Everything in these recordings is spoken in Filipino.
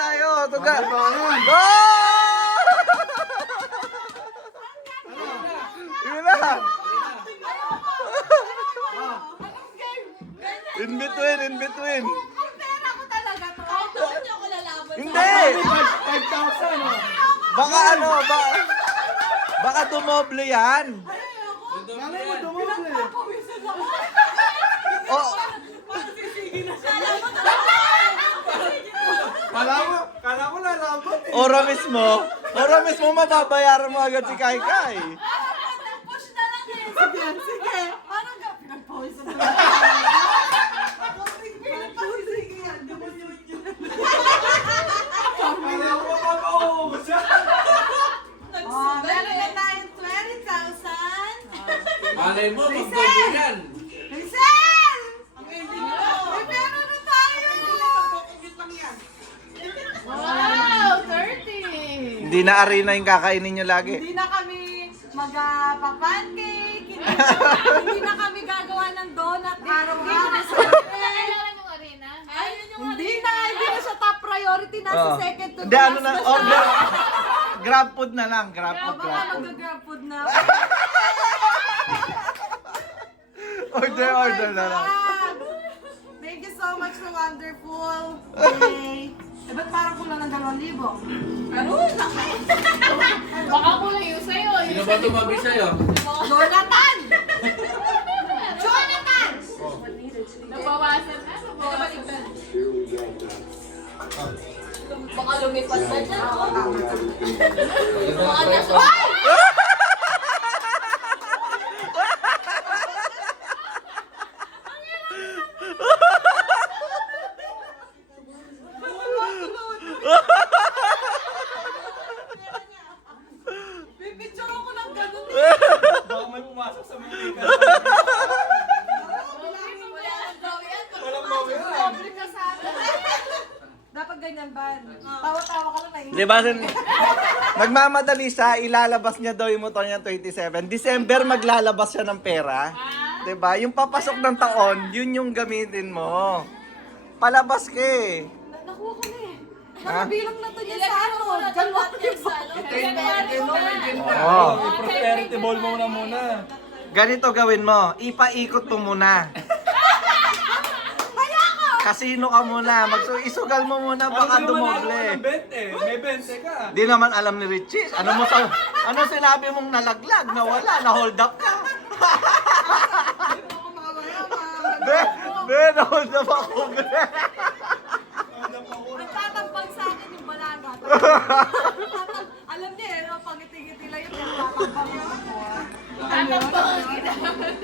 tayo. Tuga. Ano? Yun na. In between, in between. Kung pera ko talaga to, doon niyo ako lalaban. Hindi. 5,000 oh. Baka ano, baka dumoble yan. Malay mo, dumuli. Pawisan ako. Oh, Kala ko lalaban eh. ora mismo mababayaran mo agad si Kai Kai. Push na lang eh. Sige, sige. Parang ka pinagpawisan na lang. Sige yan. Kala ko mapapauubos siya. Meron na tayong 20,000. Malay mo, magdobo yan. Hazel! May pera na tayo! Wow! 30! Hindi na arena yung kakainin nyo lagi. Hindi na kami magpa-pancake, hindi na kami gagawa ng donut araw-araw sa Kailangan yung arena. Hindi na siya top priority, nasa Oh. second to Hindi, ano na, siya. order. Grab food na lang, grab food, Baka grab food. mag-grab food na. Order na lang. God! Thank you so much for wonderful day. Eh, ba't parang kulang ng 2,000? Pero, laki. Baka kulang yung sa'yo. Sino ba tumabi sa'yo? Jonathan! Jonathan! Nabawasan na. Nabawasan. Baka lumipad na dyan. Baka nasa... Pipicture ako ng ganun. Baka may pumasok sa mga ika. Walang bawiran. Dapat ganyan ba? Tawa-tawa ka lang na Di ba, nagmamadali siya, ilalabas niya daw yung motor niya 27. December maglalabas siya ng pera. Di ba? Yung papasok ng taon, yun yung gamitin mo. Palabas ka eh. Nakuha ko na eh. Ha? Nakabilang na to niya sa ano. January ba? Oo. Prosperity ball muna. Ganito gawin mo, ipaikot mo muna. Kasino ka muna, isugal mo muna, baka dumoble. May 20 ka. Di naman alam ni Richie. Ano sinabi mong nalaglag, nawala, na-hold up ka? Na-hold up ako, be. Nagtatampag sa akin yung balaga. Alam niya eh, pangiti-ngiti lang yun. Nagtatampag ako.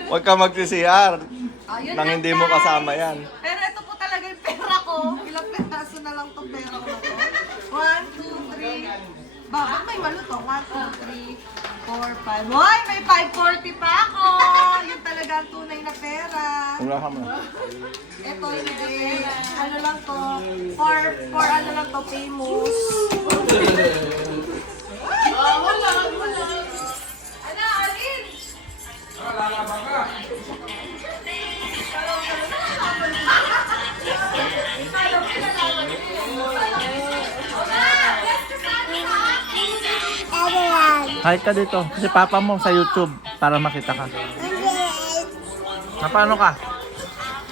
Huwag ka mag-CR Ayun nang lang, hindi mo guys. kasama yan. Pero ito po talaga yung pera ko. Ilang peraso na lang itong pera ko na to. 1, 2, 3. Bakit may maluto? 1, 2, 3, 4, 5. Hoy, may 540 pa ako. Yun talaga ang tunay na pera. Wala ka mo. Ito hindi. Ano lang to? For ano lang to? Famous. Wala. Ano, Arlene? Lalaban ka. Hi ka dito, si papa mo sa YouTube para makita ka. Na paano ka?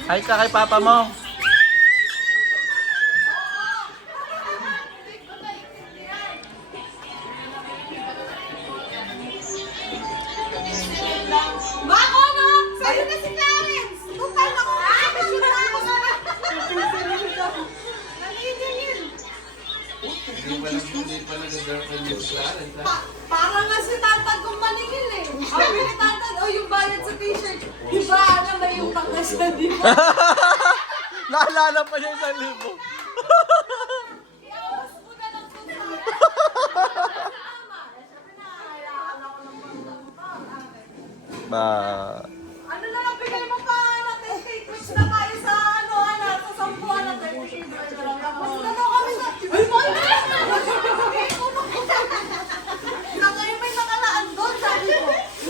Hi ka kay papa mo. Bako no! Sa'yo na si Clarence! Tukay na ko! Nanginingin! Hindi pa nag-girlfriend yung Clarence. Parang nga si Tatag kung maningil eh. Sabi ni Tatag, o yung bayad sa t-shirt. Iba, ano ba yung pangasya, di ba? Naalala pa niya 1,000. Iwas mo na lang kung Ba,